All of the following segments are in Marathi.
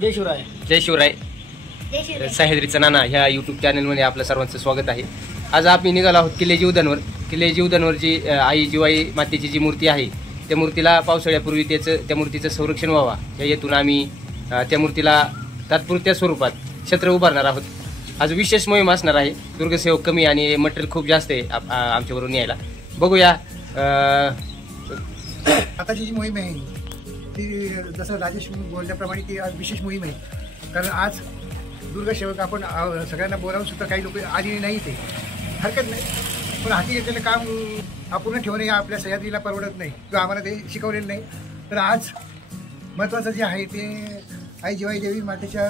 जय शिवराय. जय शिवराय. सह्याद्रीचा नाना ह्या यूट्यूब चॅनलमध्ये आपलं सर्वांचं स्वागत आहे. आज आम्ही निघालो आहोत किल्ले जीवदानवर. किल्ले जीवदानवर जी आई जिवाई मातेची जी मूर्ती आहे त्या मूर्तीला पावसाळ्यापूर्वी त्या मूर्तीचं संरक्षण व्हावा या हेतून आम्ही त्या मूर्तीला तात्पुरत्या स्वरूपात छत्र उभारणार आहोत. आज विशेष मोहीम असणार आहे. दुर्गसेवक कमी आणि मटेरियल खूप जास्त आहे आमच्यावरून यायला. बघूया आताची जी मोहीम आहे ती जसं राजेश बोलल्याप्रमाणे ती आज विशेष मोहीम आहे. कारण आज दुर्गसेवक आपण सगळ्यांना बोलावून सुद्धा काही लोक आली नाही, ते हरकत नाही, पण हाती घेतलेलं काम अपूर्ण ठेवणे आपल्या सह्याद्रीला परवडत नाही किंवा आम्हाला ते शिकवलेलं नाही. तर आज महत्त्वाचं जे आहे ते आई जिवाई देवी मातेच्या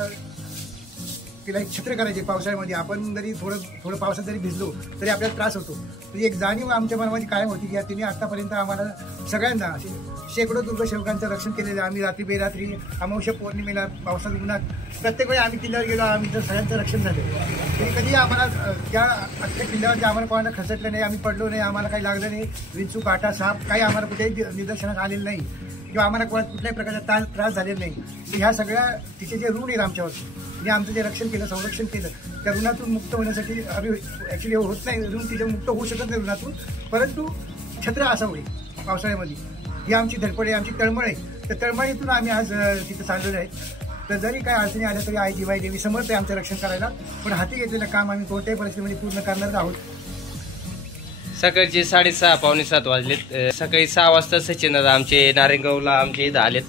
तिला एक छत्र करायचे. पावसाळ्यामध्ये आपण जरी थोडं पावसात जरी भिजलो तरी आपल्याला त्रास होतो. म्हणजे एक जाणीव आमच्या मनामध्ये कायम होती की तिने आत्तापर्यंत आम्हाला सगळ्यांना शेकडो दुर्गसेवकांचं रक्षण केलेलं. आम्ही रात्री बेरात्री अमावस्या पौर्णिमेला पावसात उन्हात प्रत्येक वेळी आम्ही किल्ल्यावर गेलो, आम्ही तर सगळ्यांचं रक्षण झालं. तरी कधी आम्हाला त्या अख्ख्या किल्ल्यावर जे आम्हाला कोणाला खसटलं नाही, आम्ही पडलो नाही, आम्हाला काही लागलं नाही, विंचू काटा साप काही आम्हाला कुठेही निदर्शनात आलेलं नाही किंवा आम्हाला कुठल्याही प्रकारचा त्रास झालेला नाही. ह्या सगळ्या तिचे जे ऋण आहेत आमच्यावर, तिने आमचं जे रक्षण केलं, संरक्षण केलं, त्या ऋणातून मुक्त होण्यासाठी आम्ही ॲक्च्युली होत नाही, ऋण तिथे मुक्त होऊ शकत नाही ऋणातून, परंतु छत्र असावं पावसाळ्यामध्ये ही आमची धडपड आहे, आमची तळमळ आहे. त्या तळमळीतून आम्ही आज तिथं चाललेलो आहे. तर जरी काही अडचणी आल्या तरी आई जिवाई देवी समर्थ आहे आमचं रक्षण करायला. पण हाती घेतलेलं काम आम्ही कोणत्याही परिस्थितीमध्ये पूर्ण करणार आहोत. सकाळचे 6:30 पावणे 7 वाजलेत. सकाळी 6 वाजता सचिन दादा आमचे नारेगावला आमच्या इथं आलेत.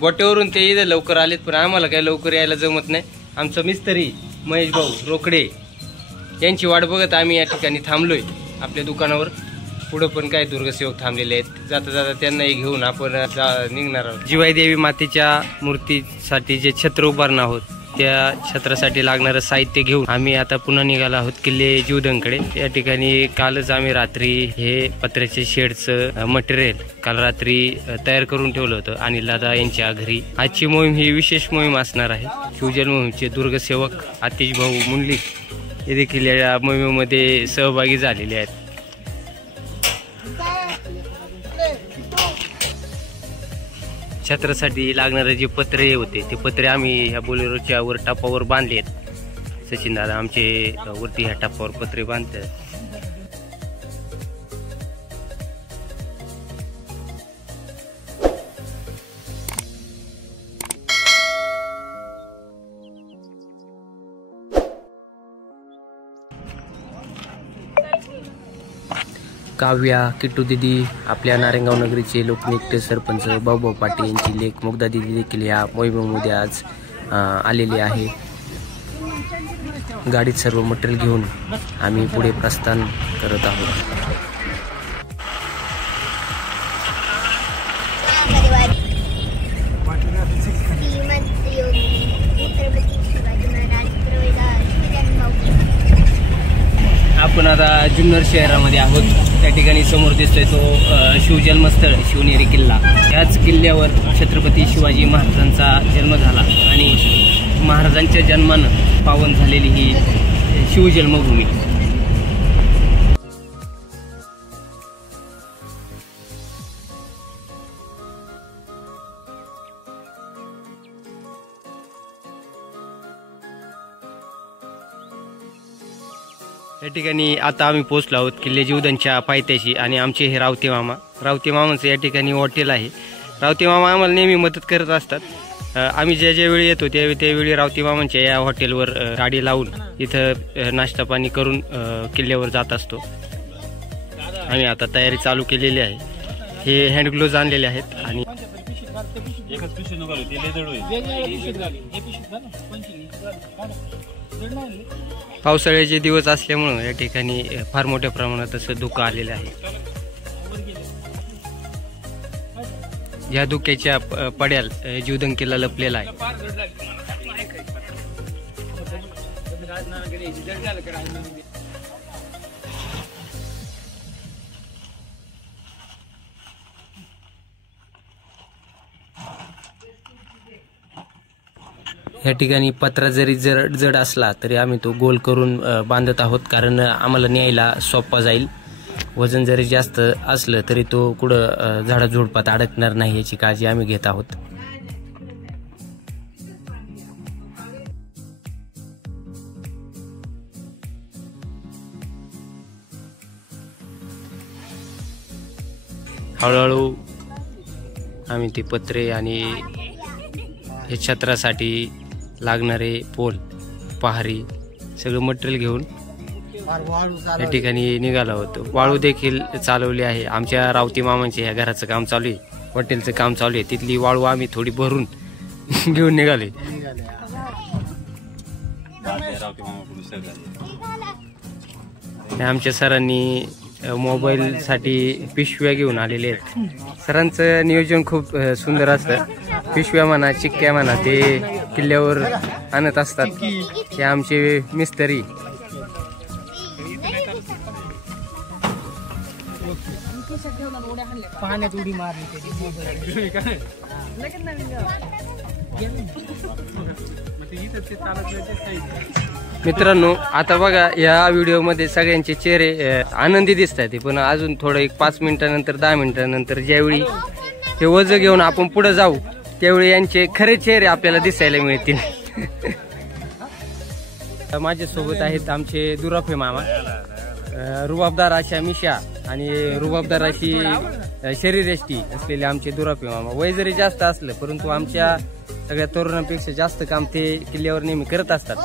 गोट्यावरून ते इथं लवकर आलेत, पण आम्हाला काही लवकर यायला जमत नाही. आमचं मिस्त्री महेश भाऊ रोकडे यांची वाट बघत आम्ही या ठिकाणी थांबलोय आपल्या दुकानावर. पुढं पण काही दुर्गसेवक थांबलेले आहेत. जाता जाता त्यांनाही घेऊन आपण निघणार आहोत. जिवाई देवी मातेच्या मूर्तीसाठी जे छत्र उभारणार आहोत त्या छत्रासाठी लागणारं साहित्य घेऊन आम्ही आता पुन्हा निघालो आहोत किल्ले जीवदानकडे. या ठिकाणी कालच आम्ही रात्री हे पत्र्याच्या शेडचं मटेरियल काल रात्री तयार करून ठेवलं होतं अनिल दादा यांच्या घरी. आजची मोहीम ही विशेष मोहीम असणार आहे. शिवजन मोहीमचे दुर्गसेवक आतिश भाऊ मुंडलिक हे देखील या मोहिमेमध्ये सहभागी झालेले आहेत. छत्रासाठी लागणारे जे पत्रे होते ते पत्रे आम्ही ह्या बोलेरोच्या वर टापावर बांधले आहेत. सचिन दादा आमचे वरती ह्या टापावर पत्रे बांधतात. काव्या किट्टू दिदी आपल्या नारेगाव नगरीचे लोकनियुक्त सरपंच भाऊभाऊ पाटील यांची लेक मुग्धा दिदी देखील या मोहिमेमध्ये आज आलेली आहे. गाडीत सर्व मटेरियल घेऊन आम्ही पुढे प्रस्थान करत आहोत. आपण आता जुन्नर शहरामध्ये आहोत. त्या ठिकाणी समोर दिसतोय तो शिवजन्मस्थळ शिवनेरी किल्ला. याच किल्ल्यावर छत्रपती शिवाजी महाराजांचा जन्म झाला आणि महाराजांच्या जन्मानं पावन झालेली ही शिवजन्मभूमी. या ठिकाणी आता आम्ही पोहोचलो आहोत किल्ले जीवदानच्या पायथ्याशी आणि आमचे हे रावते मामांचं या ठिकाणी हॉटेल आहे. रावते मामा आम्हाला नेहमी मदत करत असतात. आम्ही ज्या वेळी येतो त्यावेळी रावते मामांच्या या हॉटेलवर गाडी लावून इथं नाश्ता पाणी करून किल्ल्यावर जात असतो. आम्ही आता तयारी चालू केलेली आहे. हे हँड ग्लोव्ज आणलेले आहेत आणि पावसाळ्याचे दिवस असल्यामुळं या ठिकाणी फार मोठ्या प्रमाणात असं धुकं आलेलं आहे. या धुक्याच्या पड्याल जीवदान किल्ला लपलेला आहे. या ठिकाणी पत्रा जरी जड असला तरी आम्ही तो गोल करून बांधत आहोत, कारण आम्हाला न्यायला सोपा जाईल. वजन जरी जास्त असलं तरी तो कुठं झाडाझुडपात अडकणार नाही याची काळजी आम्ही घेत आहोत. हळूहळू आम्ही ते पत्रे आणि हे छत्रासाठी लागणारे पोल पहारी सगळं मटेरियल घेऊन या ठिकाणी निघालो होतो. वाळू देखील चालवली आहे. आमच्या रावती मामांचे ह्या घराचं काम चालू आहे, हॉटेलचं काम चालू आहे. तिथली वाळू आम्ही थोडी भरून घेऊन निघाले. आमच्या सरांनी मोबाईलसाठी पिशव्या घेऊन आलेले आहेत. सरांचं नियोजन खूप सुंदर असतं. पिशव्या म्हणा, चिक्क्या म्हणा, ते किल्ल्यावर आणत असतात. हे आमचे मिस्त्री. पाण्यात उडी मारली. मित्रांनो, आता बघा या व्हिडिओमध्ये सगळ्यांचे चेहरे आनंदी दिसत आहेत, पण अजून थोडं एक 5 मिनिटानंतर 10 मिनिटानंतर ज्यावेळी हे वज घेऊन आपण पुढे जाऊ त्यावेळी यांचे खरे चेहरे आपल्याला दिसायला मिळतील. माझ्यासोबत आहेत आमचे दुराफे मामा, रुबाबदार अशा मिशा आणि रुबाबदार अशी शरीरयष्टी असलेले आमचे दुराफे मामा. वय जरी जास्त असलं परंतु आमच्या सगळ्या तरुणांपेक्षा जास्त काम ते किल्ल्यावर नेहमी करत असतात.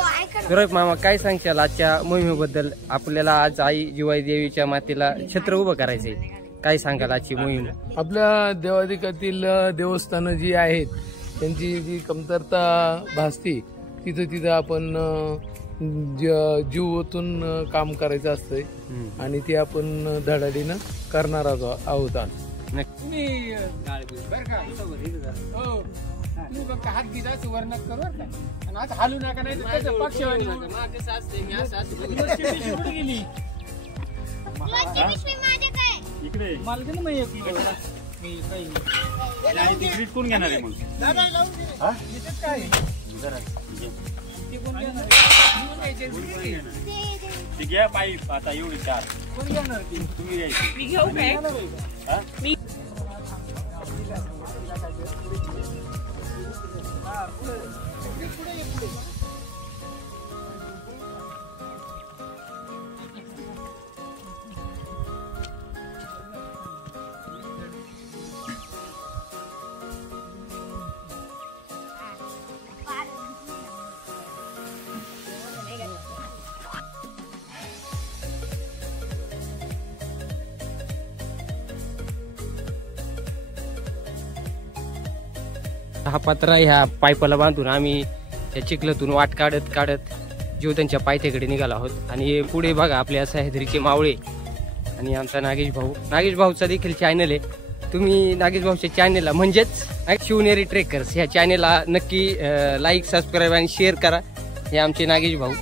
दुराफे मामा, काय सांगशाल आजच्या मोहिमेबद्दल? आपल्याला आज आई जिवाई देवीच्या मातेला छत्र उभं करायचंय, काय सांगाल आजची मोहीम? आपल्या देवाधिकातील देवस्थानं जी आहेत त्यांची जी कमतरता भासते तिथं आपण जीव ओतून काम करायचं असतंय आणि ते आपण धडाडीनं करणार आहोत. हात दिला सुवर्ण करू आणि आज हालू नका, नाही कोण घेणार आहे मग? घ्या पाईप आता एवढी 4 कोण घेणार? तुम्ही घ्यायची. घेऊ काय? हा पत्रा ह्या पाईपाला बांधून आम्ही त्या चिखलातून वाट काढत काढत जीव त्यांच्या पायथ्याकडे निघालो आहोत. आणि पुढे बघा आपल्या सह्याद्रीचे मावळे आणि आमचा नागेश भाऊ. नागेश भाऊचा देखील चॅनल आहे. तुम्ही नागेश भाऊच्या चॅनलला म्हणजेच शिवनेरी ट्रेकर्स ह्या चॅनलला नक्की लाईक, सबस्क्राईब आणि शेअर करा. हे आमचे नागेश भाऊ.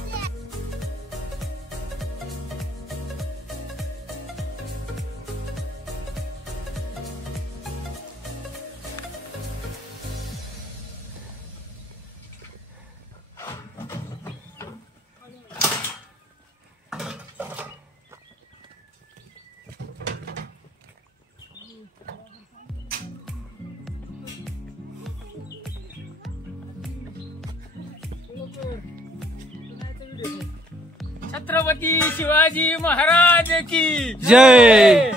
छत्रपती शिवाजी महाराज की जय.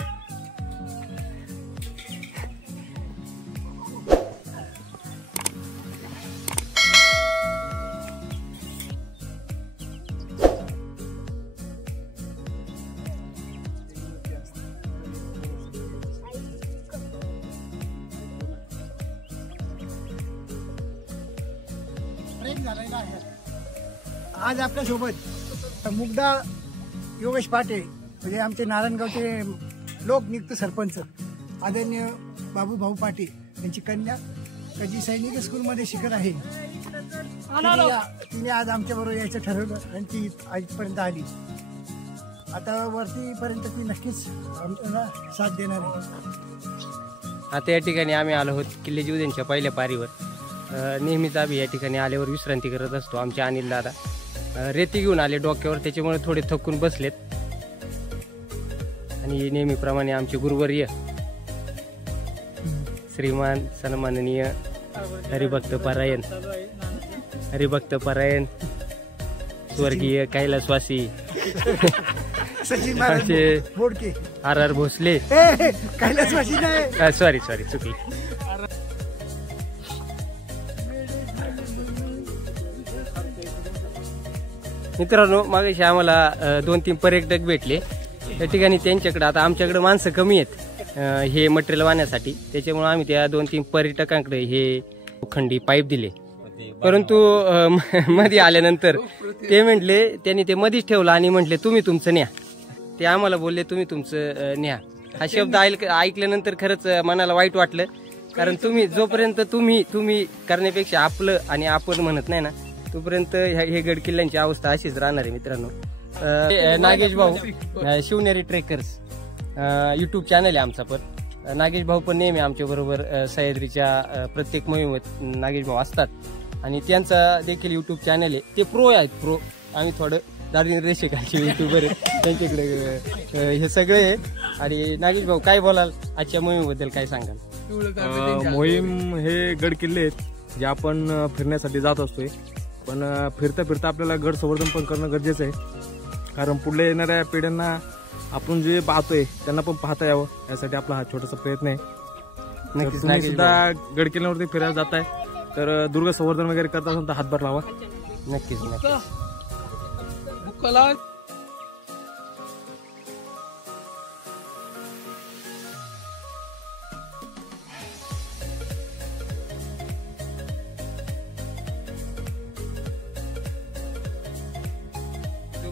आज आपल्या सोबत मुग्धा योगेश पाटे म्हणजे आमचे नारायणगावचे लोकनियुक्त सरपंच आदरणीय बाबू भाऊ पाटे यांची कन्या जी सैनिक स्कूलमध्ये शिकत आहे. तिने आज आमच्याबरोबर यायचं ठरवलं आणि ती आजपर्यंत आली. आता वरतीपर्यंत ती नक्कीच आम्हाला साथ देणार आहे. आता या ठिकाणी आम्ही आलो आहोत किल्ले जिवदेंच्या पहिल्या पारीवर. नेहमीच आम्ही या ठिकाणी आल्यावर विश्रांती करत असतो. आमचे अनिल दादा रेती घेऊन आले डोक्यावर, त्याच्यामुळे थोडे थकून बसलेत. आणि नेहमीप्रमाणे आमचे गुरुवर्य श्रीमान सन्माननीय हरिभक्त पारायण स्वर्गीय कैलासवासी सचिन महाराज आमचे बोडके RR भोसले, कैलासवासी नाही. सॉरी चुकले. मित्रांनो मागाशी आम्हाला 2-3 पर्यटक भेटले त्या ठिकाणी. त्यांच्याकडे आता आमच्याकडे माणसं कमी आहेत हे मटेरियल वाहण्यासाठी, त्याच्यामुळे आम्ही त्या 2-3 पर्यटकांकडे हे लोखंडी पाईप दिले. परंतु मध्ये आल्यानंतर ते म्हटले, त्यांनी ते मध्येच ठेवलं आणि म्हटले तुम्ही तुमचं न्या. ते आम्हाला बोलले तुम्ही तुमचं न्या. हा शब्द ऐकल्यानंतर खरंच मनाला वाईट वाटलं, कारण तुम्ही जोपर्यंत तुम्ही करण्यापेक्षा आपलं आणि आपण म्हणत नाही ना, तोपर्यंत हे गड किल्ल्यांची अवस्था अशीच राहणार आहे. मित्रांनो नागेश भाऊ शिवनेरी ट्रेकर्स YouTube चॅनल आहे आमचा, पण नागेश भाऊ पण नेहमी आमच्या बरोबर सह्याद्रीच्या प्रत्येक मोहिमेत नागेश भाऊ असतात आणि त्यांचा देखील YouTube चॅनल आहे. ते प्रो आहेत, प्रो. आम्ही थोडं दारिद्र्य रेषेखालचे युट्यूबर आहे, त्यांच्याकडे हे सगळे आहे. आणि नागेश भाऊ काय बोलाल आजच्या मोहिमेबद्दल, काय सांगाल? मोहीम हे गड किल्ले आहेत जे आपण फिरण्यासाठी जात असतोय, पण फिरता फिरता आपल्याला गड संवर्धन पण करणं गरजेचं आहे, कारण पुढल्या येणाऱ्या पिढ्यांना आपण जे पाहतोय त्यांना पण पाहता यावं, यासाठी आपला हा छोटासा प्रयत्न आहे. नक्कीच तुम्ही सुद्धा गड किल्ल्यावरती फिरायला जाताय तर दुर्ग संवर्धन वगैरे करत असाल तर हातभार लावा. नक्कीच नक्कीच.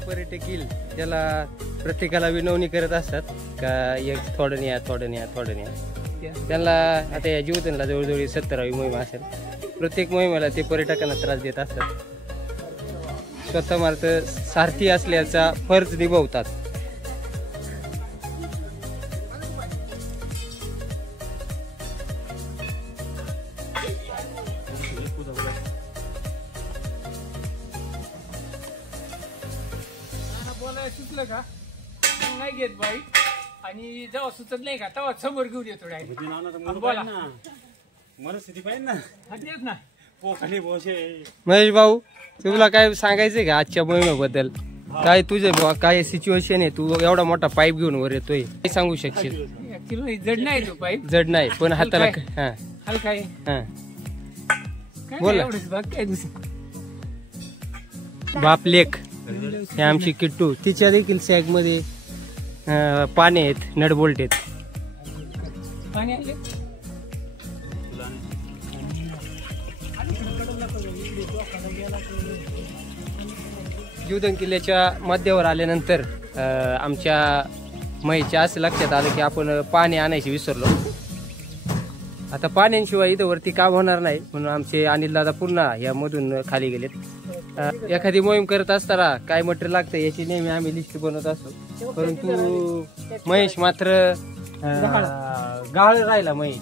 पर्यटक येईल त्याला प्रत्येकाला विनवणी करत असतात का एक थोडं न्या. त्यांना आता या जीवतनला जवळजवळ 70वी मोहीम असेल. प्रत्येक मोहिमेला ते पर्यटकांना त्रास देत असतात. स्वतः मात्र सारथी असल्याचा फर्ज निभावतात. सुचलं का नाही घेत बाई, आणि जेव्हा सुचत नाही का तेव्हा समोर घेऊन येतो बोला. मनस्थिती पाहिजे ना, तेच ना. पोखाली बोशे. महेश भाऊ तुला काय सांगायचंय का आजच्या मोहिमेबद्दल? काय तुझं काय सिच्युएशन आहे? तू एवढा मोठा पाईप घेऊन वर येतोय, काय सांगू शकशील? जड नाही तो पाईप, जड नाही पण हाताला हलका आहे. बोला. बाप लेख हे आमची किट्टू, तिच्या देखील सॅग मध्ये पाणी आहेत, नटबोल्ट आहेत. जीवधन किल्ल्याच्या मध्यावर आल्यानंतर आमच्या महेशच्या असं लक्षात आलं की आपण पाणी आणायचे विसरलो. आता पाण्याशिवाय इथं वरती काम होणार नाही, म्हणून आमचे अनिल दादा पुन्हा यामधून खाली गेलेत. एखादी मोहीम करत असताना काय मटेरियल लागतं याची नेहमी आम्ही लिस्ट बनवत असतो, परंतु महेश मात्र गाळ राहिला. महेश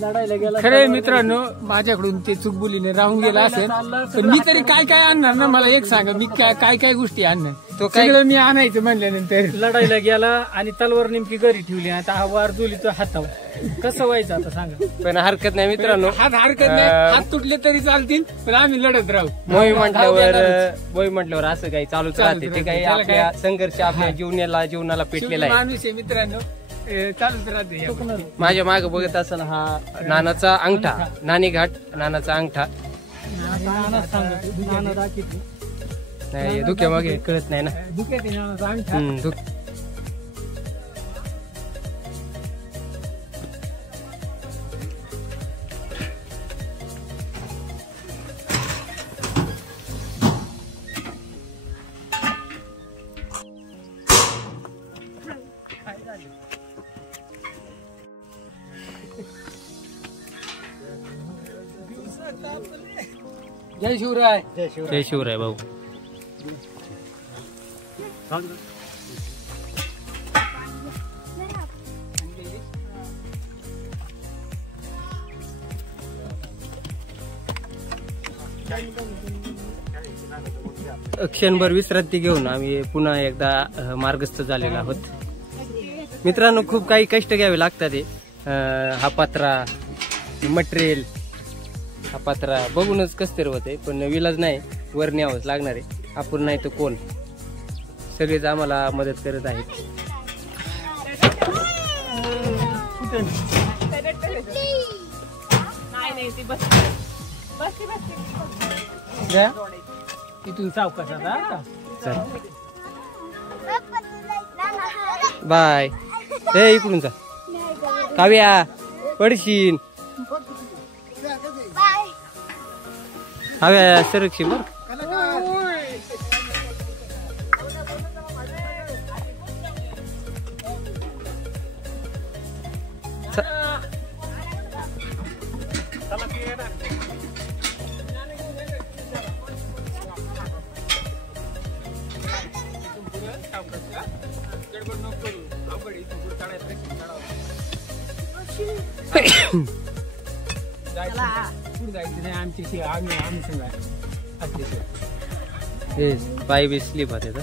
लढायला गेला. खरे मित्रांनो, माझ्याकडून ते चुकबुलीने राहून गेला असेल, पण मी तरी काय आणणार ना? मला एक सांगा, मी काय गोष्टी आणणार? तो सगळं मी आणायचं म्हणल्यानंतर लढायला गेला आणि तलवार नेमकी घरी ठेवली. आता हा वार जुली तो हातावर कसं व्हायचं आता सांगा? पण हरकत नाही मित्रांनो, हरकत नाही. हात तुटले तरी चालतील, पण आम्ही लढत राहू. मोहीम म्हटल्यावर असं काही चालूच राहते. ते काही आपल्या संघर्ष आपल्या जीवनाला पेटलेला आहे. माणूस आहे मित्रांनो, चालूच राहते. माझ्या मागे बघत असताना हा नानाचा अंगठा, नाणी घाट नानाचा अंगठा. नाही धुक्या मागे कळत नाही ना. जय शिवराय. जय शिवराय भाऊ. क्षणभर विश्रांती घेऊन आम्ही पुन्हा एकदा मार्गस्थ झालेलो आहोत. मित्रांनो, खूप काही कष्ट घ्यावे लागतात. हा पत्रा, मटेरियल, हा पत्रा बघूनच कस तरी होते, पण विलाज नाही, वर न्यावंच लागणार आहे. आपण नाही तर कोण? सगळेच आम्हाला मदत करत आहेत. इथून सावकाश बाय. हे इकडून जा काव्या पडशीन. काव्या सरक्षी बर. पाय बी स्लिप होते तर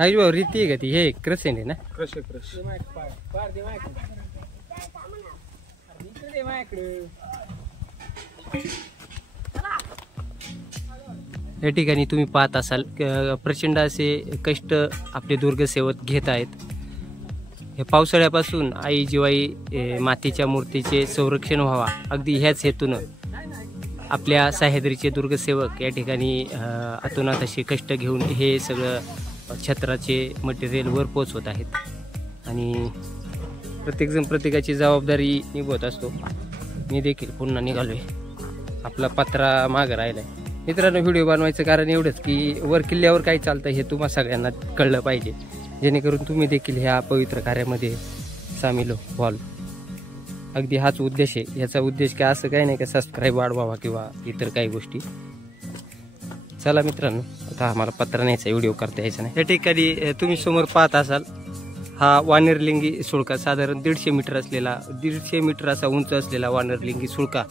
आई भाऊ रीती आहे का ती? हे क्रसेंट आहे ना? Crush crush. या ठिकाणी तुम्ही पाहत असाल प्रचंड असे कष्ट आपले दुर्गसेवक घेत आहेत. हे पावसाळ्यापासून आई जिवाई मातीच्या मूर्तीचे संरक्षण व्हावा अगदी ह्याच हेतूनं आपल्या सह्याद्रीचे दुर्गसेवक या ठिकाणी अतोनात असे कष्ट घेऊन हे सगळं छत्राचे मटेरियल वर पोचवत आहेत. आणि प्रत्येकजण प्रत्येकाची जबाबदारी निभवत असतो. मी देखील पुन्हा निघालोय. आपला पत्रा मागं राहिलाय. मित्रांनो, व्हिडिओ बनवायचं कारण एवढंच की वर किल्ल्यावर काय चालतं हे तुम्हा सगळ्यांना कळलं पाहिजे, जेणेकरून तुम्ही देखील ह्या पवित्र कार्यामध्ये सामील व्हाल. अगदी हाच उद्देश आहे. याचा उद्देश काय असं काही नाही का सबस्क्राईब वाढवावा किंवा इतर काही गोष्टी. चला मित्रांनो, आता आम्हाला पत्रा न्यायचा व्हिडिओ करता यायचा नाही. या ठिकाणी तुम्ही समोर पाहत असाल हा वानरलिंगी सुळका, साधारण 150 मीटर असा उंच असलेला वानरलिंगी सुळका.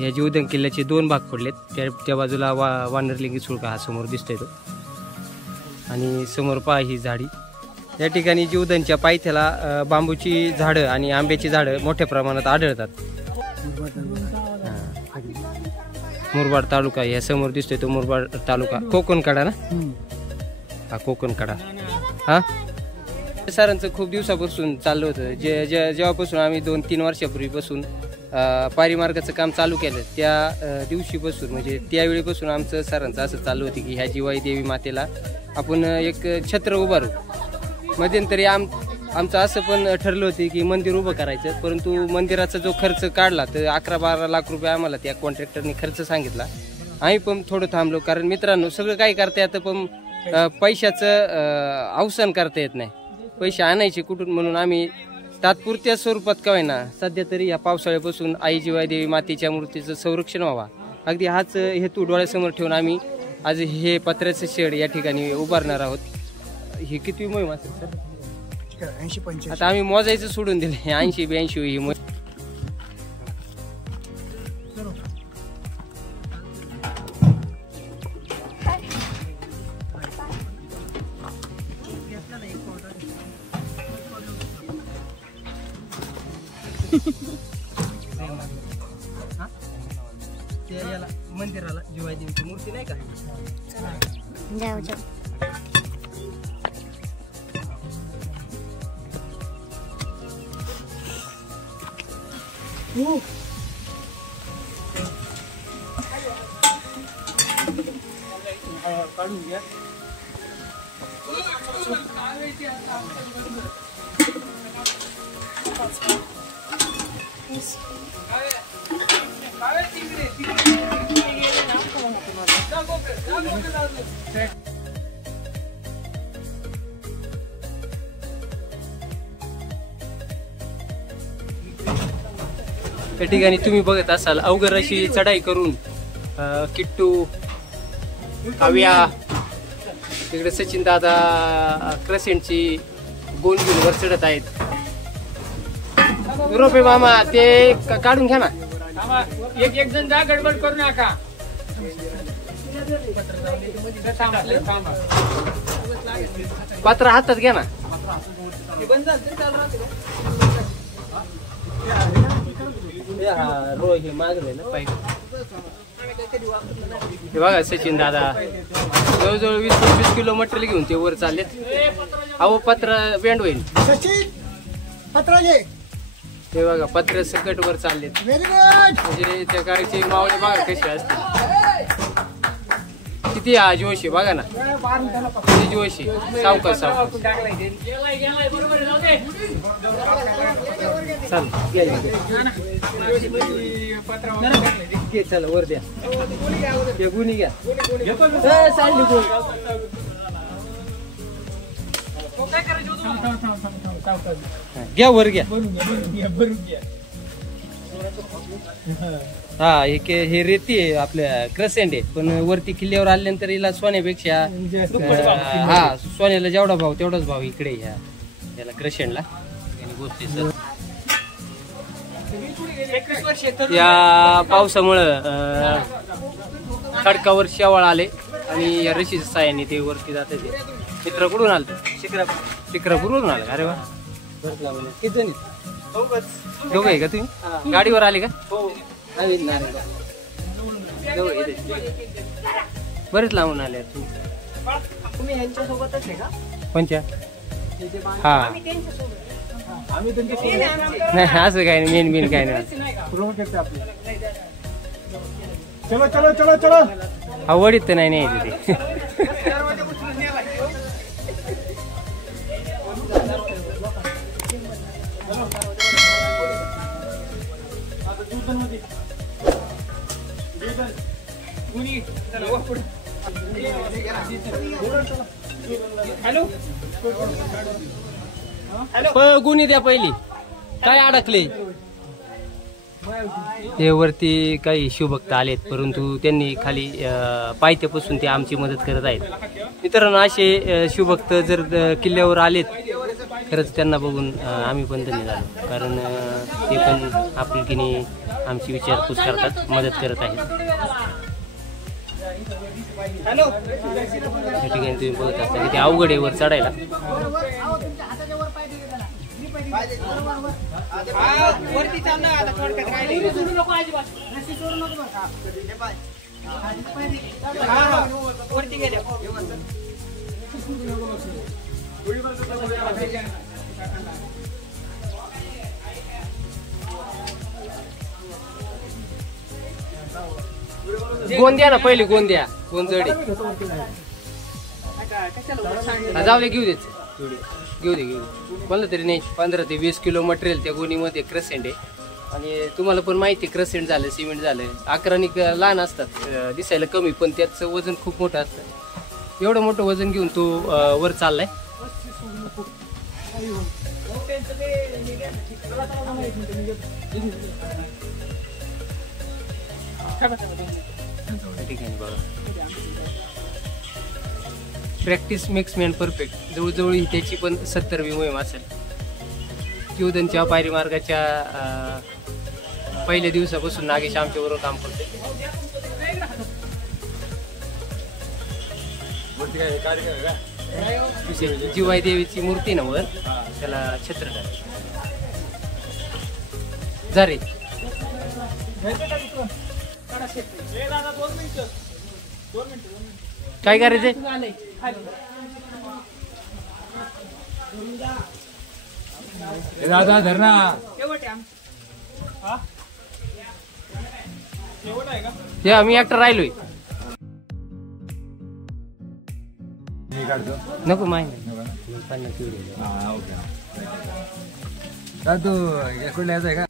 या जीवधन किल्ल्याचे 2 भाग पडलेत. त्या बाजूला वानरलिंगी सुळका हा समोर दिसतोय तो, आणि समोर पहा ही झाडी. या ठिकाणी जीवधनच्या पायथ्याला बांबूची झाडं आणि आंब्याची झाडं मोठ्या प्रमाणात आढळतात. मुरबाड तालुका या समोर दिसतोय तो मुरबाड तालुका. कोकणकडा ना हा? कोकणकडा हा. सरांचं खूप दिवसापासून चाललं होतं. जेव्हापासून आम्ही 2-3 वर्षापूर्वीपासून पारिमार्गाचं काम चालू केलं त्या दिवशीपासून, म्हणजे त्यावेळीपासून आमचं सरांचं असं चालू होतं की ह्या जिवाई देवी मातेला आपण एक छत्र उभारू. मध्यंतरी आमचं असं पण ठरलं होतं की मंदिर उभं करायचं, परंतु मंदिराचा जो खर्च काढला तर 11-12 लाख रुपये आम्हाला त्या कॉन्ट्रॅक्टरने खर्च सांगितला. आम्ही पण थोडं थांबलो, कारण मित्रांनो सगळं काय करता येतं पण पैशाचं अवसान करता येत नाही. पैसे आणायचे कुठून, म्हणून आम्ही तात्पुरत्या स्वरूपात का होईना सध्या तरी या पावसाळ्यापासून आई जिवाई देवी मातेच्या मूर्तीचं संरक्षण व्हावा अगदी हाच हेतू डोळ्यासमोर ठेवून आम्ही आज हे पत्र्याचं शेड या ठिकाणी उभारणार आहोत. ही किती मोहीम असेल सर? 80-85. आता आम्ही मोजायचं सोडून दिले. 80-82 ही मोहीम. मंदिराला जिवाई देवीची मूर्ती नाही का? जाऊ जाऊ. काढून घ्या. त्या ठिकाणी तुम्ही बघत असाल अवघड अशी चढाई करून किट्टू, काव्या, तिकडे सचिन दादा क्रसेंटची गोल घेऊन वर चढत आहेत. रुपये मामा ते काढून घ्या ना. एक जण जा, गडबड करू नका. पात्र हातात घ्या ना. हे मागलंय ना पाईप. हे बघा सचिन दादा जवळजवळ 20-25 किलो मटेरियल घेऊन ते वर चाललेत. अहो पत्र बेंड होईल. सचिन पत्राजे ते बघा पत्र सकट वर चाललेत. Very good. म्हणजे त्या गाडीचे मावळे बघा कसे असते. किती हा जोश आहे बघा ना. किती जोश आहे. सावकाश सावकाश चला वर द्या. गुन्ही घ्या. घ्या वर घ्या. हा हे रेती आहे आपल्या क्रसेंट आहे पण वरती किल्ल्यावर आल्यानंतर हिला सोन्यापेक्षा हा सोन्याला जेवढा भाव तेवढाच भाव इकडे ह्या याला क्रसेंटला. या पावसामुळं खडकावर शेवाळ आले आणि या रशीच्या साह्याने ते वरती जाते. ते मित्र कुठून आलं? शिखरापूरवरून आलं. अरे वा. किती जण दोघं आहे का तुम्ही? गाडीवर आले का? बरेच लावून आले तुम्ही यांच्यासोबतच आहे का? कोणत्या? हा नाही असं काही नाही. मेन काही नाही. चलो चलो चलो चलो. आवडीत तर नाही तिथे. गुन्हे द्या पहिली. काय अडकले? ते वरती काही शिवभक्त आलेत परंतु त्यांनी खाली पायथ्यापासून ते आमची मदत करत आहेत. मित्रांनो असे शिवभक्त जर किल्ल्यावर आलेत खरंच त्यांना बघून आम्ही पण धन्य झालो. कारण ते पण आपुलकीने आमची विचारपूस करतात, मदत करत आहेत. या ठिकाणी तुम्ही बघत असता की ते अवघड आहे वर चढायला. गोंद्या ना पहिली गोंद्या गोंजडी जाऊ दे. घेऊ दे कोणलं तरी नाही. 15 ते 20 किलो मटेरियल त्या गोणीमध्ये क्रसेंट आहे. आणि तुम्हाला पण माहिती आहे क्रसेंट झालं सिमेंट झालं. आकाराने लहान असतात दिसायला कमी पण त्याचं वजन खूप मोठं असतं. एवढं मोठं वजन घेऊन तो वर चाललाय. ठिकाणी बघा प्रॅक्टिस मेक्स मॅन परफेक्ट. जवळजवळ ही त्याची पण 70वी मोहीम असेल. जीवदनच्या पायरी मार्गाच्या पहिल्या दिवसापासून नागेश आमच्याबरोबर काम करते. जिवाई देवीची मूर्ती ना वर त्याला छत्र झाले. काय करायचंय? दादा धरणा ते आम्ही एकटा राहिलोय. नको माहिती तू कुठला यायचं आहे का?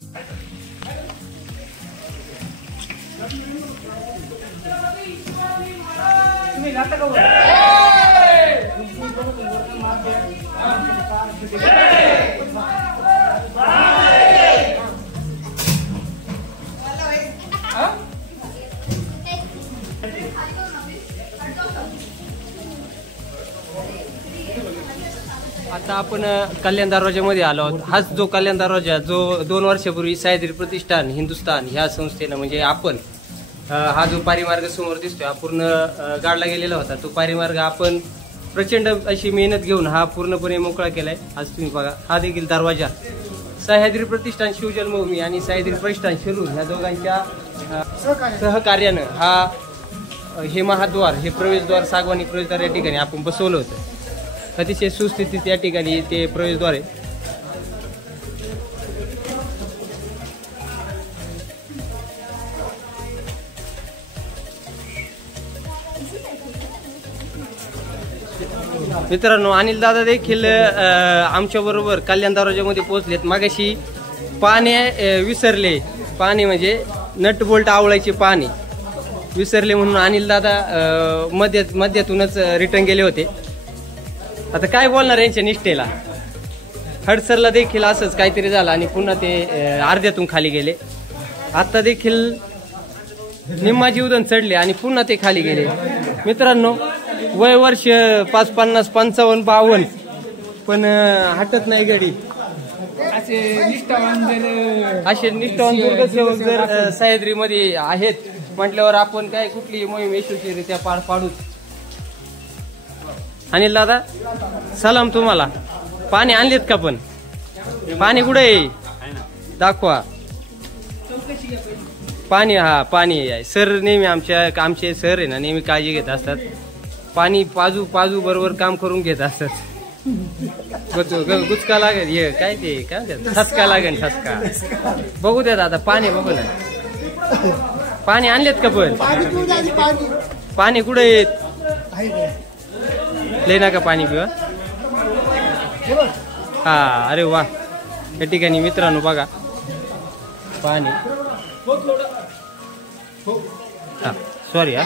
आता आपण कल्याण दरवाजामध्ये आलो आहोत. हाच जो कल्याण दरवाजा जो 2 वर्षापूर्वी सह्याद्री प्रतिष्ठान हिंदुस्थान ह्या संस्थेनं म्हणजे आपण हा जो पारीमार्ग समोर दिसतोय हा पूर्ण गाडला गेलेला होता. तो पारीमार्ग आपण प्रचंड अशी मेहनत घेऊन हा पूर्णपणे मोकळा केलाय. आज तुम्ही बघा हा देखील दरवाजा सह्याद्री प्रतिष्ठान शिवजन्मभूमी आणि सह्याद्री प्रतिष्ठान शिरूर ह्या दोघांच्या सहकार्यानं हे महाद्वार, हे प्रवेशद्वार, सागवानी प्रवेशद्वार या ठिकाणी आपण बसवलं होतं. अतिशय सुस्थितीत या ठिकाणी ते प्रवेशद्वार आहे. मित्रांनो, अनिल दादा देखील आमच्या बरोबर कल्याण दरवाजामध्ये पोहोचलेत. मागाशी पाणी विसरले, पाणी म्हणजे नट बोल्ट आवळायचे पाणी विसरले म्हणून अनिल दादा मध्यातूनच रिटर्न गेले होते. आता काय बोलणार यांच्या निष्ठेला. हडसरला देखील असंच काहीतरी झालं आणि पुन्हा ते अर्ध्यातून खाली गेले. आता देखील निम्मा जीवदान चढले आणि पुन्हा ते खाली गेले. मित्रांनो, वय वर्ष 50, 55, 52 पण हटत नाही गडी. असे निष्ठावान दुर्गसेवक जर सह्याद्रीमध्ये आहेत म्हटल्यावर आपण काय कुठली मोहीम यशस्वीरित्या पार पाडूच. अनिल दादा, सलाम तुम्हाला. पाणी आणलेत का? पण पाणी कुठे आहे दाखवा. पाणी, हा पाणी आहे. सर नेहमी आमचे सर आहे ना, नेहमी काळजी घेत असतात. पाणी पाजू बरोबर काम करून घेत असतात. गुचका लागेल, हे काय ते काय ठसका लागेल, ठसका. बघू द्या दादा, पाणी बघू ना. पाणी आणलेत का? पण पाणी कुठे येत? लय नका पाणी पिवा. हा, अरे वा. या ठिकाणी मित्रांनो बघा पाणी. हा, सॉरी. हा,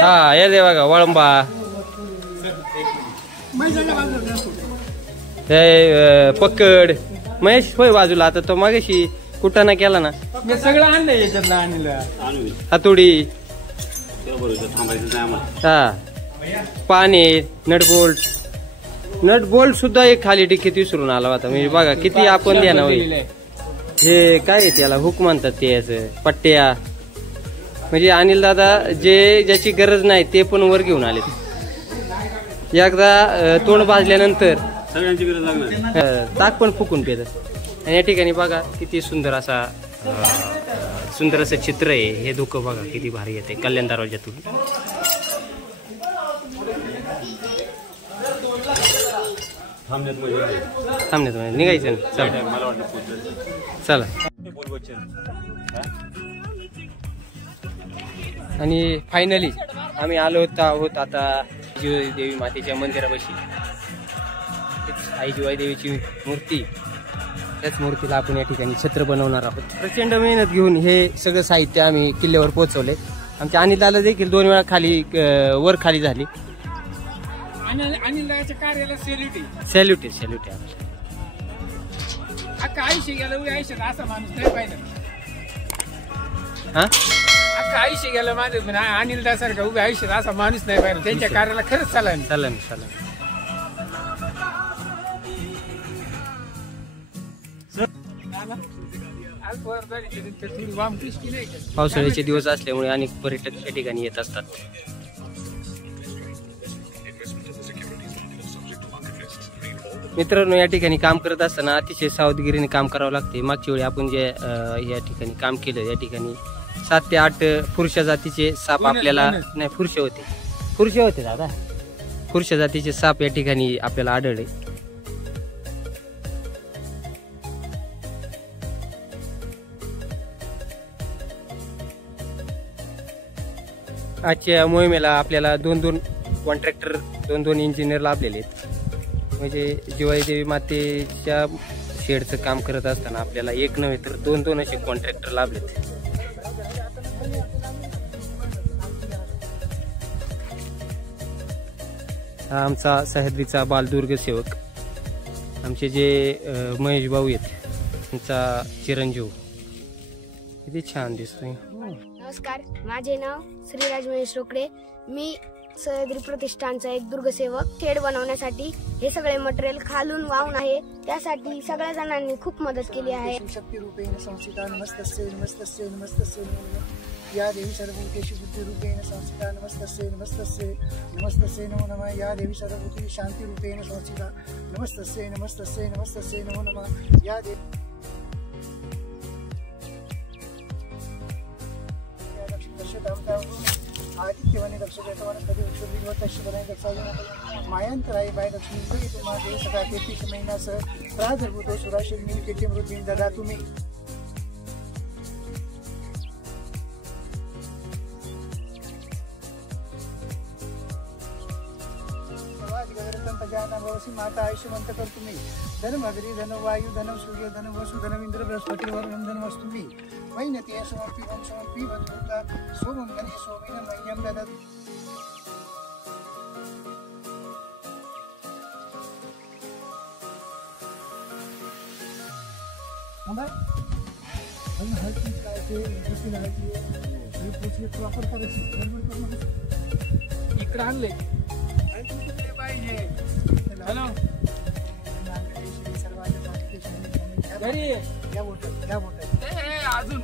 हा, हे दे बघा वळंबा. पकड महेश होय बाजूला. आता तो मागाशी कुटाणा केला ना, मी सगळं आणलं याच्यातलं. आणलं हातोडी, हा, पाणी, नट बोल्ट सुद्धा एक खाली टिकीत विसरून आला होता. म्हणजे बघा किती आपण द्या ना. हे काय त्याला हुक म्हणतात ते, असं पट्ट्या. म्हणजे अनिल दादा ज्याची गरज नाही ते पण वर घेऊन आले. एकदा तोंड भाजल्यानंतर सगळ्यांची गरज लागणार. ताक पण फुकून पेत. आणि या ठिकाणी बघा किती सुंदर असं चित्र आहे. हे धुकं बघा किती भारी येते कल्याण दरवाजातून. थांबण्यात निघायचं ना. चला. आणि फायनली आम्ही आलो आहोत आता देवी मातेच्या मंदिरापाशी. आई जिवाई देवीची मूर्ती, त्याच मूर्तीला आपण या ठिकाणी छत्र बनवणार आहोत. प्रचंड मेहनत घेऊन हे सगळं साहित्य आम्ही किल्ल्यावर पोहोचवले. आमच्या अनिलदाला देखील 2 वेळा वर खाली झाली. अनिलदाच्या कार्याला सॅल्यूट आहे. आयुष्य गेलं आयुष्यात असा माणूस नाही पाहिजे. हा, आयुष्य गेलं माझं अनिलदा सारखा उभ्या आयुष्यात असा माणूस नाही पाहिजे. त्यांच्या कार्याला खरंच चालन. पावसाळ्याचे दिवस असल्यामुळे अनेक पर्यटक या ठिकाणी येत असतात. मित्रांनो, या ठिकाणी काम करत असताना अतिशय सावधगिरीने काम करावं लागते. मागच्या वेळी आपण जे या ठिकाणी काम केलं, या ठिकाणी 7 ते 8 पुरुष जातीचे साप आपल्याला नाही पुरुष होते दादा. पुरुष जातीचे साप या ठिकाणी आपल्याला आढळले. आजच्या मोहिमेला आपल्याला 2 कॉन्ट्रॅक्टर, 2 इंजिनियर लाभलेले आहेत. म्हणजे जिवाई देवी मातेच्या शेडचं काम करत असताना आपल्याला एक नव्हे तर 2 असे कॉन्ट्रॅक्टर लाभलेत. हा आमचा सह्याद्रीचा बालदुर्ग सेवक, आमचे जे महेश भाऊ आहेत त्यांचा चिरंजीव. किती छान दिसतोय. नमस्कार, माझे नाव श्रीराज महेश रोकडे. मी सह्याद्री प्रतिष्ठानचा एक दुर्गसेवक शेड बनवण्यासाठी हे सगळे मटेरियल खालून वाहून आहे, त्यासाठी सगळ्या जणांनी खूप मदत केली आहे. शक्ती रूपेण संस्थिता नमस्तस्यै नमस्तस्यै नमस्तस्यै या देवी सर्वभूतेषु बुद्धिरूपेण संस्थिता नमस्तस्यै नमस्तस्यै नमस्तस्यै नमो नमः. या देवी सर्वभूतेषु शांतिरूपेण संस्थिता नमस्तस्यै नमस्तस्यै नमस्तस्यै नमो नमः. या देवी आदित्यवने दक्षिणेतवाने कधी वृक्षविधवतश्यवने दक्षाजन मायांतराय बाय दक्षिणी तुम्हा देव सदा 33 महिन्यासह प्रादुर्भूतो सुराशील निमित्ते मृत्यूं ददा तुम्ही. माता आयुष्यवंत कर तुम्ही. धन अग्री धन वायू धन सूर्य धन वसु धन इंद्र बृहस्पती वरुण धन वस्तुमी वैनते समर्पी वं समर्पी वत्ता सोमं गणे सोमेन मह्यं ददत्. इकडे आणले पाहिजे. हॅलो अजून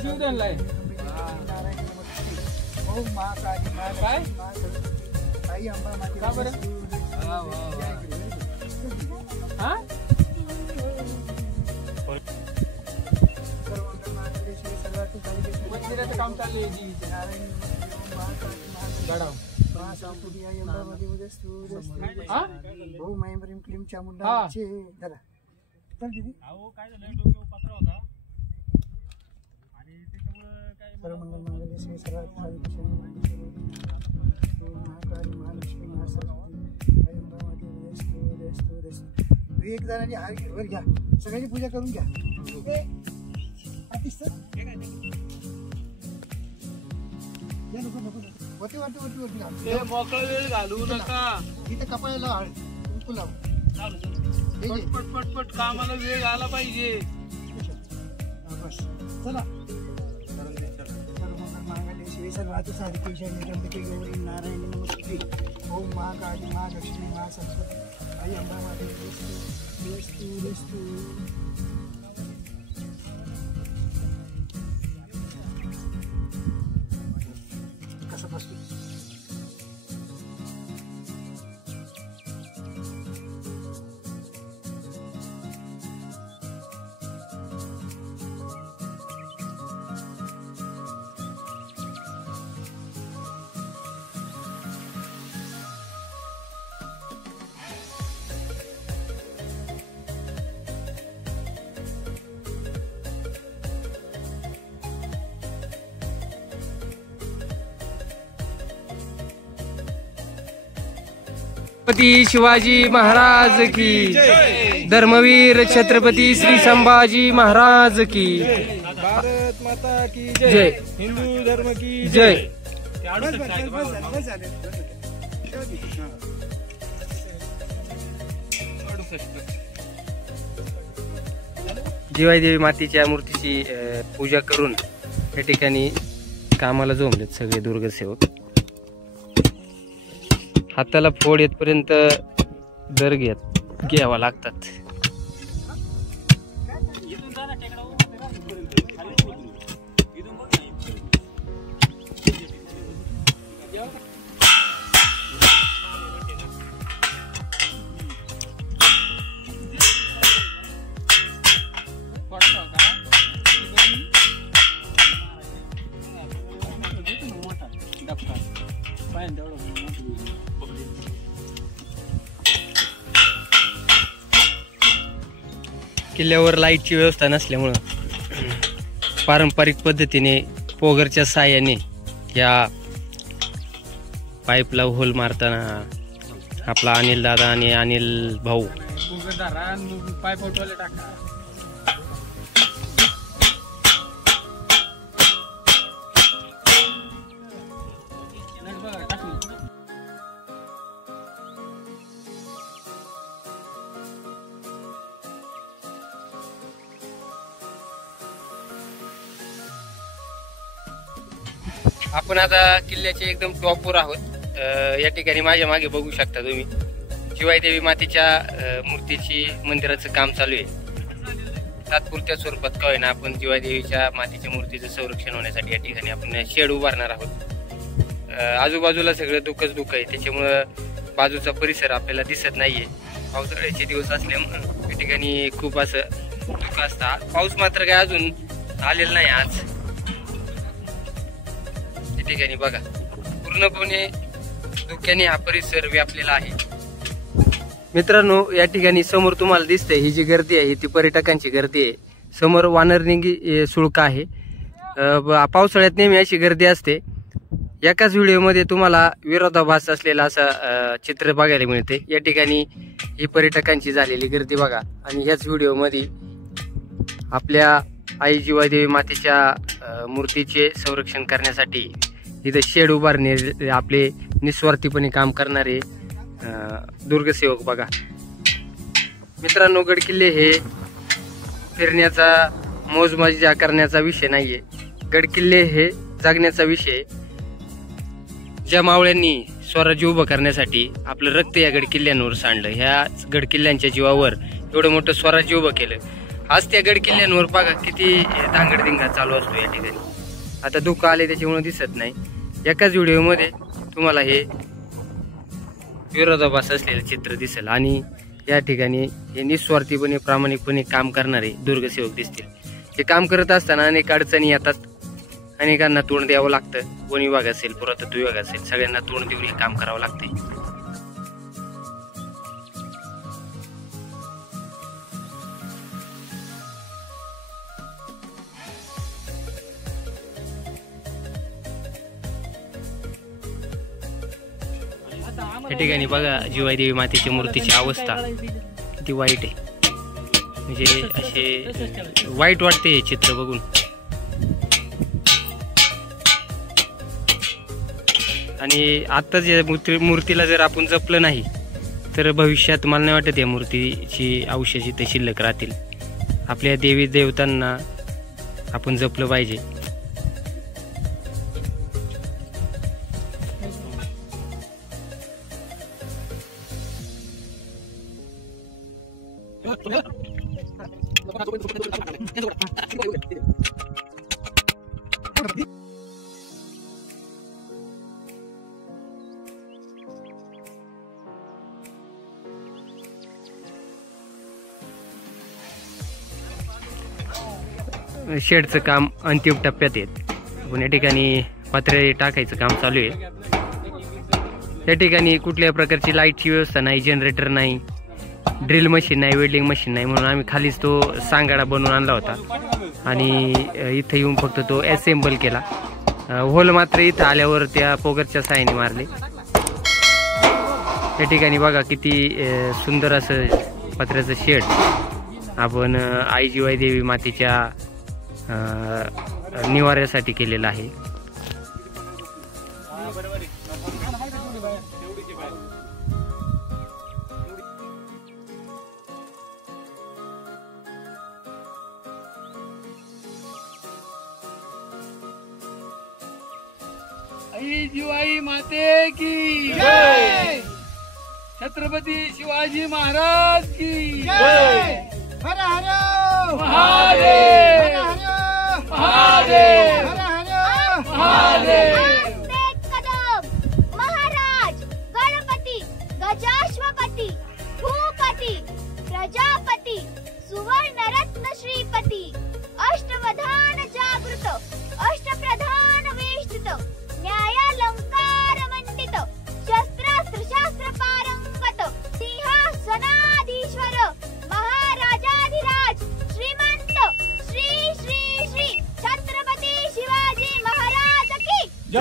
जीवदानला आहे. काय का बरं मंदिराचं काम चाललंय गडाव. क्लीम चामुंडा जरा चल दीदी. काय झालं डोक्यावर पत्रा होता आणि त्याच्यामुळे काय सर्वमंगल मंगल श्री सर्वार्थसाधिके महाकाली महालक्ष्मी महासरस्वती एक जणांनी हार वर घ्या, सगळ्यांनी पूजा करून घ्या. वरती वरती वरती वरती मोकळा वेळ घालवू नका. इथे कपाळाला हळ कुंकू लाव. पटपट पटपट कामाला वेळ आला पाहिजे. बस चला. श्री सर्वात साधिके शरण्ये गौरी नारायणी नमस्ते. ओम महाकाली महालक्ष्मी महासरस्वती आई अंबामाते कसं बसतो. छत्रपती शिवाजी महाराज की, धर्मवीर छत्रपती श्री संभाजी महाराज की, भारत माता की जय, हिंदू धर्म की जय. जिवाई देवी मातेच्या मूर्तीची पूजा करून या ठिकाणी कामाला जमलेत सगळे दुर्गसेवक. हाताला फोड येतपर्यंत दर घ्यावा लागतात. किल्ल्यावर लाईटची व्यवस्था नसल्यामुळं पारंपरिक पद्धतीने पोगरच्या साहाय्याने या पाईपला होल मारताना आपला अनिल दादा आणि अनिल भाऊ पाईप उठवले टाका. आपण आता किल्ल्याच्या एकदम टॉपवर आहोत. या ठिकाणी माझ्या मागे बघू शकता तुम्ही जिवाई देवी मातेच्या मूर्तीची मंदिराचं काम चालू आहे. तात्पुरत्या स्वरूपात का होईना आपण जिवाई देवीच्या मातेच्या मूर्तीचं संरक्षण होण्यासाठी या ठिकाणी आपण शेड उभारणार आहोत. आजूबाजूला सगळं दुःखच दुःख आहे, त्याच्यामुळं बाजूचा परिसर आपल्याला दिसत नाहीये. पावसाळ्याचे दिवस असल्यामुळे या ठिकाणी खूप असं दुःख असतं. पाऊस मात्र काय अजून आलेला नाही. आज या ठिकाणी बघा पूर्णपणे धुक्याने हा परिसर व्यापलेला आहे. मित्रांनो, या ठिकाणी समोर तुम्हाला दिसतंय ही जी गर्दी आहे ती पर्यटकांची गर्दी आहे. समोर वानरनिंगी शुल्क आहे. पावसाळ्यात नेहमी अशी गर्दी असते. एकाच व्हिडिओमध्ये तुम्हाला विरोधाभास असलेला असं चित्र बघायला मिळते. या ठिकाणी ही पर्यटकांची झालेली गर्दी बघा आणि ह्याच व्हिडिओमध्ये आपल्या आई जिवाई देवी मातेच्या मूर्तीचे संरक्षण करण्यासाठी इथं शेड उभारणे आपले निस्वार्थीपणे काम करणारे दुर्गसेवक बघा. मित्रांनो, गडकिल्ले हे फिरण्याचा मोजमजा करण्याचा विषय नाहीये. गडकिल्ले हे जगण्याचा विषय. ज्या मावळ्यांनी स्वराज्य उभं करण्यासाठी आपलं रक्त या गडकिल्ल्यांवर सांडलं, ह्या गडकिल्ल्यांच्या जीवावर एवढं मोठं स्वराज्य उभं केलं. आज त्या गडकिल्ल्यांवर बघा किती धांगडधिंगा चालू असतो या ठिकाणी. आता दुःख आले त्याच्यामुळे दिसत नाही. एकाच व्हिडिओमध्ये तुम्हाला हे विरोधाभास असलेलं चित्र दिसेल आणि या ठिकाणी हे निस्वार्थीपणे प्रामाणिकपणे काम करणारे दुर्गसेवक दिसतील. हे काम करत असताना अनेक अडचणी येतात. अनेकांना तोंड द्यावं लागतं. वन विभाग असेल, पुरातत्व विभाग असेल, सगळ्यांना तोंड देऊन हे काम करावं लागते. या ठिकाणी बघा जिवाई देवी मातेच्या मूर्तीची अवस्था किती वाईट आहे. म्हणजे असे वाईट वाटते हे चित्र बघून. आणि आता जे मूर्तीला जर आपण जपलं नाही तर भविष्यात मला नाही वाटत या मूर्तीची अवशेष इथे शिल्लक राहतील. आपल्या देवी देवतांना आपण जपलं पाहिजे. शेडचं काम अंतिम टप्प्यात आहेत. पण या ठिकाणी पत्रे टाकायचं काम चालू आहे. या ठिकाणी कुठल्या प्रकारची लाईटची व्यवस्था नाही, जनरेटर नाही, ड्रिल मशीन नाही, वेल्डिंग मशीन नाही, म्हणून आम्ही खालीच तो सांगाडा बनवून आणला होता आणि इथं येऊन फक्त तो असेंबल केला. होल मात्र इथं आल्यावर त्या पोगरच्या साहाय्याने मारले. या ठिकाणी बघा किती सुंदर असं पत्र्याचं शेड आपण आई जिवाई देवी मातेच्या निवाऱ्यासाठी केलेलं आहे. आई जिवाई माते की जय. छत्रपती शिवाजी महाराज की जय. हर हर महादेव महादेव महादेव महादेव. महाराज गणपती गजाश्वपती भूपती प्रजापती सुवर्णरत्न श्रीपती अष्टवधान जागृत अष्टप्रधान वेष्टित न्यायालंकार मंडित शस्त्रास्त्र शास्त्र पारंगत सिंहासनाधीश्वर महाराजाधिराज श्रीमंत श्री श्री श्री छत्रपती शिवाजी महाराज की जय.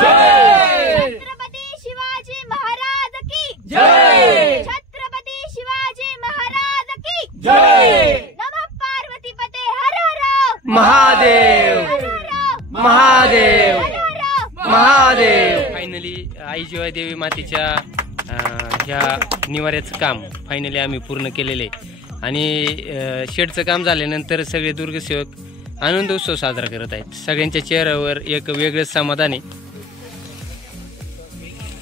छत्रपती शिवाजी महाराज की जय. छत्रपती शिवाजी महाराज की जय. नमः पार्वती पते हर हर महादेव हर हर महादेव हर हर महादेव. फायनली आई जिवाई देवी मातेच्या ह्या निवाऱ्याचं काम फायनली आम्ही पूर्ण केलेलं आहे आणि शेडचं काम झाल्यानंतर सगळे दुर्गसेवक आनंद उत्सव साजरा करत आहेत. सगळ्यांच्या चेहऱ्यावर एक वेगळंच समाधान आहे.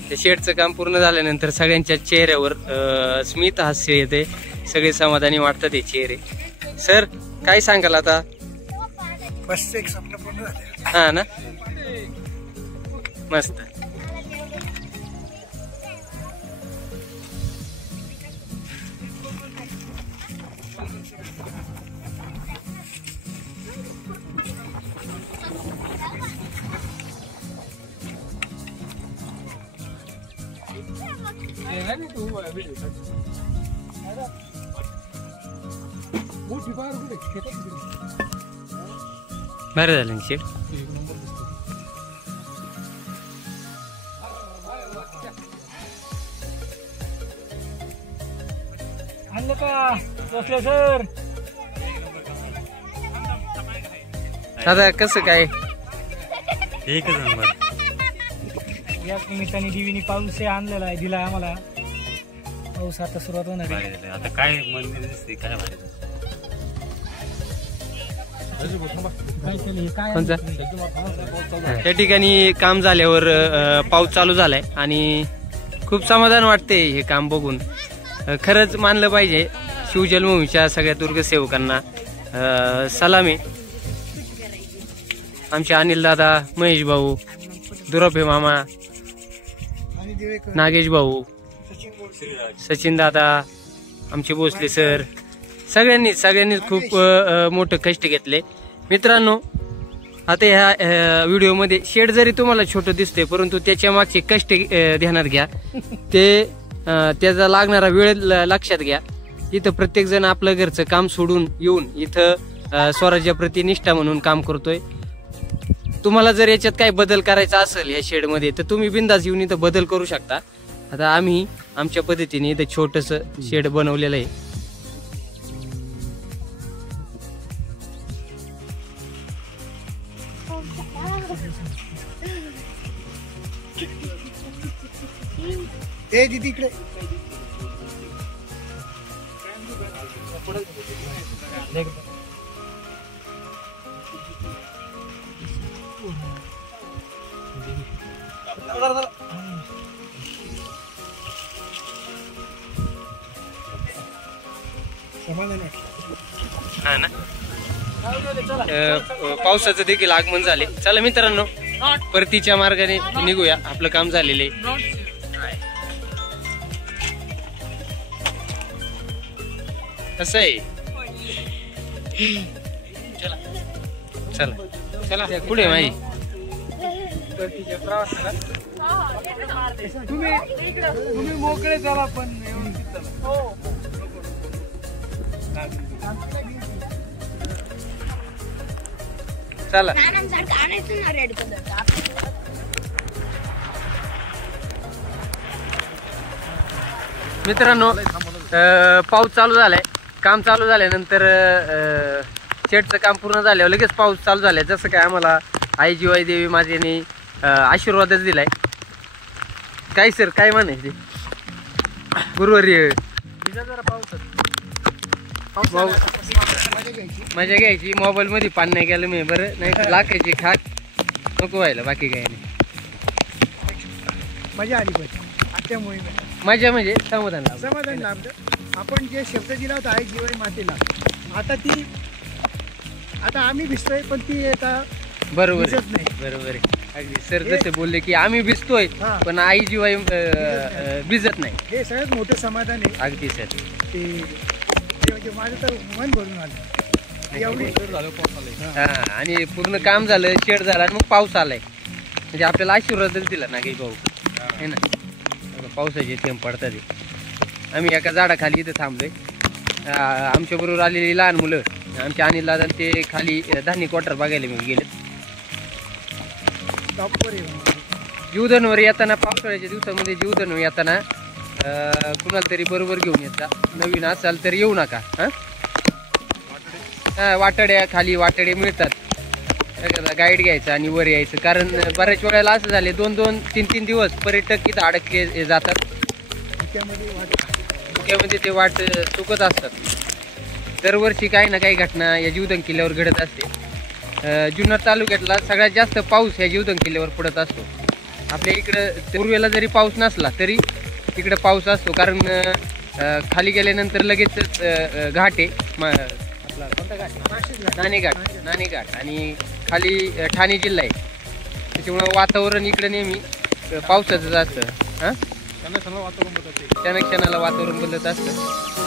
ते शेडचं काम पूर्ण झाल्यानंतर सगळ्यांच्या चेहऱ्यावर स्मित हास्य येते, सगळे समाधानी वाटतात ते चेहरे. सर काय सांगाल आता? बस एक स्वप्न पूर्ण झालं. हा ना, मस्त. बरं झालं शेड. आणलं का बसले सर? दादा कसं काय? एकच नंबर. याच निमित्ताने देवीने पाऊस आणलेला आहे, दिला आम्हाला. पाऊस आता सुरुवात होणार आहे. आता काय मंदिर दिसते काय भारी. कोणचं? त्या ठिकाणी काम झाल्यावर पाऊस चालू झालाय आणि खूप समाधान वाटते हे काम बघून. खरंच मानलं पाहिजे शिवजन्मभूमीच्या सगळ्या दुर्गसेवकांना सलामी. आमचे अनिल दादा, महेश भाऊ, दुरपे मामा, नागेश भाऊ, सचिन दादा, आमचे भोसले सर, सगळ्यांनीच खूप मोठं कष्ट घेतले. मित्रांनो, आता ह्या व्हिडिओमध्ये शेड जरी तुम्हाला छोटं दिसते, परंतु त्याच्या मागचे कष्ट ध्यानात घ्या. त्याचा लागणारा वेळ लक्षात घ्या. इथं प्रत्येक जण आपलं घरचं काम सोडून येऊन इथं स्वराज्याप्रती निष्ठा म्हणून काम करतोय. तुम्हाला जर याच्यात काही बदल करायचा असेल या शेडमध्ये, तर तुम्ही बिंदास येऊन इथं बदल करू शकता. आता आम्ही आमच्या पद्धतीने इथं छोटंसं शेड बनवलेलं आहे. ए दीदी इकडे. हा ना, पावसाचं देखील आगमन झाले. चला मित्रांनो, परतीच्या मार्गाने निघूया. आपलं काम झालेलं आहे. कसं आहे? चला चला चला, पुढे माई. तुम्ही मोकळे झाला पण चला. मित्रांनो, पाऊस चालू झालाय. काम चालू झाल्यानंतर शेडचं काम पूर्ण झाल्यावर लगेच पाऊस चालू झालाय. जसं काय आम्हाला आई जिवाई देवी माझ्याने आशीर्वादच दिलाय. काय सर काय म्हणायचे? गुरुवारी मजा घ्यायची. मोबाईल मध्ये पान नाही गेलं मी, बरं नाही लाखायची खाक नको व्हायला, बाकी काही नाही. मजा आली पाहिजे आजच्या मोहिमेत. मजा म्हणजे समाधान लाभलं. आपण जे शब्द दिला होता आई जिवाई मातेला, आता आम्ही भिजतोय, पण ती आता बरोबर भिजत नाही. बरोबर आहे. अगदी सर जसे बोलले की आम्ही भिजतोय पण आई जिवाई भिजत नाही. हे सगळ्यात मोठं समाधान आहे. अगदी सर, ते म्हणजे माझं तर मन भरून आलं एवढी. हा, आणि पूर्ण काम झालं, शेड झाला आणि मग पाऊस आलाय. म्हणजे आपल्याला आशीर्वादच दिला ना काही भाऊ आहे ना. पावसाचे थेंब पडतात. आम्ही एका झाडाखाली इथं थांबलोय. आमच्या बरोबर आलेली लहान मुलं, आमच्या अनिल दादा, ते खाली धान्य क्वार्टर बघायला मी गेले. जीवधनवर येताना, पावसाळ्याच्या दिवसामध्ये जीवधनवर येताना कुणाला तरी बरोबर घेऊन येता. नवीन असाल तर येऊ नका. वाटड्या खाली वाटडे मिळतात. गाईड घ्यायचं आणि वर यायचं. कारण बऱ्याच वेळेला असं झाले 2-2, 3-3 दिवस पर्यटक इथं अडकले जातात. धुक्यामध्ये ते वाट चुकत असतात. दरवर्षी काही ना काही घटना या जीवधन किल्ल्यावर घडत असते. जुन्नर तालुक्यातला सगळ्यात जास्त पाऊस या जीवधन किल्ल्यावर पडत असतो. आपल्या इकडं पूर्वेला जरी पाऊस नसला तरी इकडं पाऊस असतो, कारण खाली गेल्यानंतर लगेच घाट आहे आपला कोणता घाट? नाणे घाट आणि खाली ठाणे जिल्हा आहे. त्याच्यामुळं वातावरण इकडं नेहमी पावसाचंच असतं. क्षणाक्षणाला वातावरण बदलत असतं.